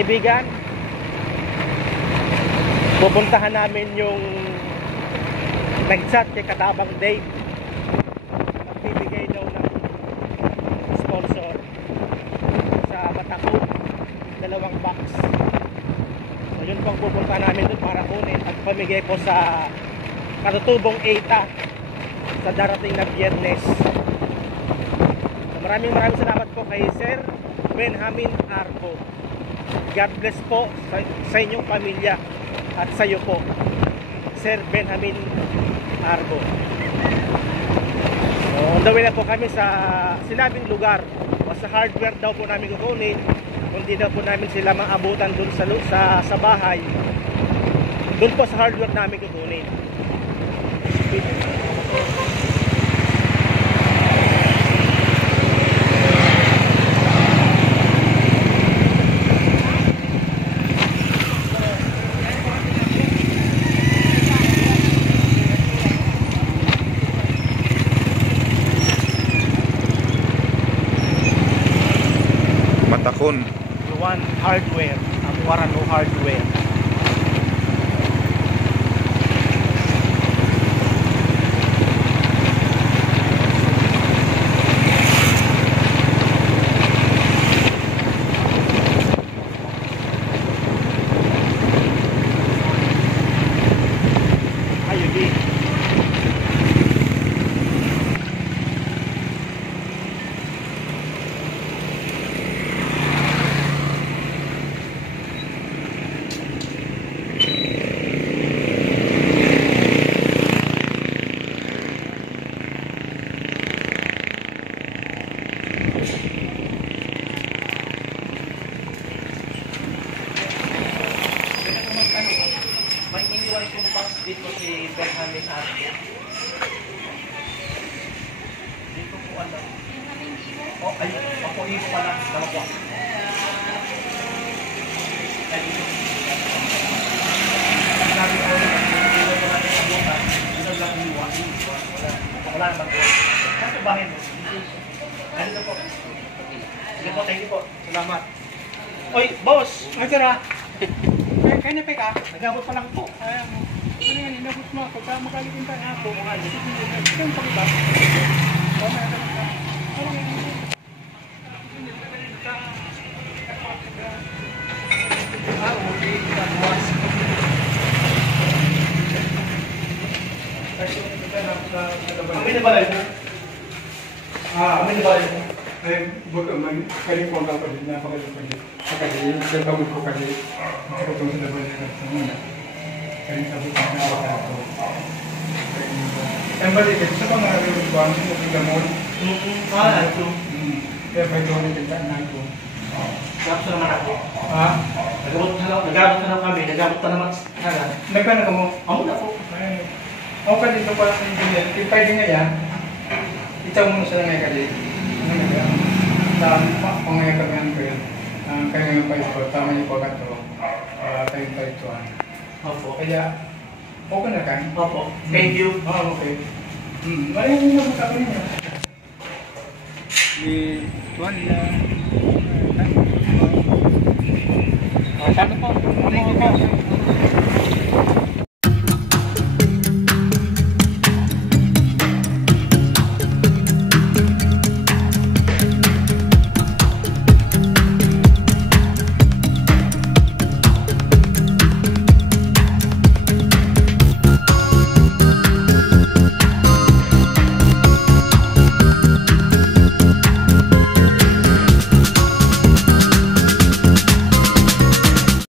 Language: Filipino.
kaibigan, pupuntahan namin yung nag-chat kay Katabang Dave. Magbibigay daw ng sponsor sa Batakog, 2 box. So yun pang pupuntahan namin doon para kunin at pamigay po sa katutubong ETA sa darating na Biyernes. So maraming salamat po kay Sir Benjamin Arbo. God bless po sa inyong pamilya at sa iyo po, Sir Benjamin Arbo. So, on the way na po kami sa sinabing lugar. O sa hardware daw po namin kukunin. Kung di daw po namin sila maabutan dun sa bahay, dun po sa hardware namin kukunin. Matakon. Luwan Hardware, ang Warano Hardware. Ayun din. May iniwan kong box dito si Benjamin Arbo. Dito po alam. Oh, ay, ako ito pala. Tama po. Ay, dito. Ang sabi ko, iniwan ko natin ang bukas. Ito lang iniwan. Wala naman po. Ano bahin mo? Ay, dito po. Sige po, thank you po. Salamat. Oy, boss! Ay, tira. Kaya na ka? Nagabot pa lang po. Ano yan, inabot mo. Pagka magalitin tayo ako, mga alin. Ito yung pakita. Amin na balay mo? Amin na balay mo? Ay, bukan man, kali ko ang kapatid na pagkalit ko dito. Kali, yung kamot ko kali, makakatong sa laban na sa muna. Kali sabot na nawakal ko. Ang balik, sa mga rin-response mo kung gamon. Ito. Kaya pa ito ulit kita na ako. Gabot na naman ako. Nagabot na lang kami. Nagabot na naman. Nagkana ka mo? Ako na po. Ako ka dito pala sa engineer. Pwede nga yan. Itaw mo sa nga kali. Pangaya kami ang ko yan. Kaya nga pa ito, tama yung pagkato. Tayo pa ito. Opo. Kaya, okay na kan? Opo. Thank you. Okay. Maraming na magkakaroon niya. Di tuwan na. Sana po. Ano ka?